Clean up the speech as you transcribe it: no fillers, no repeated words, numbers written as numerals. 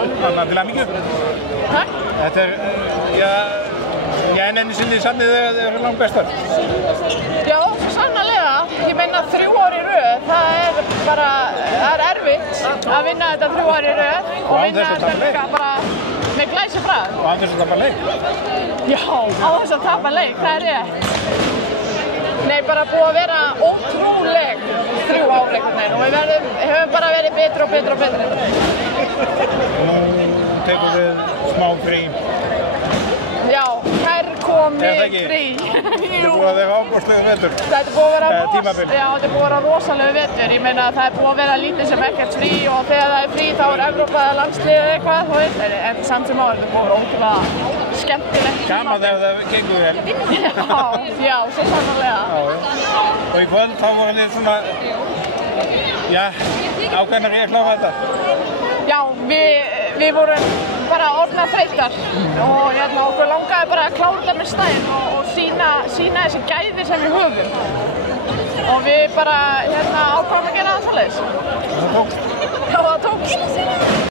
Þannig til hamingju. Takk. Þetta enn einu sinni sannið þegar þið eru langbestar. Já, sannarlega. Ég meina 3 ár í röð, það er erfitt að vinna þetta 3 ár í röð og vinna þetta líka bara með glæsibragð. Og án þess að tapa leik. Já, á þess að tapa leik, það er rétt. Nei, bara búið að vera ótrúleg 3 ár einhvern veginn og við höfum bara verið betri og betri og betri. Nú tekum við smá frí. Já, kærkomið frí. Þetta er búið að vera ágústlegu vetur. Þetta er búið að vera tímabil. Já, þetta er búið að vera rosalegu vetur. Ég meina að það er búið að vera lítið sem ekkert frí og þegar það er frí þá er Evrópa eða landsliðið eitthvað, þú veist, en samt sem áður þetta er búið að vera ótrúlega skemmtilegt. Gaman þegar það gengur vel. Já, svo sannarlega. Og í kvöld þá voru þið svona, ákveðnar í að klára þetta? Já, við vorum bara orðnar þreyttar og okkur langaði bara að klára þetta með stæðin og sýna þessi gæði sem við höfum. Og við bara ákváðum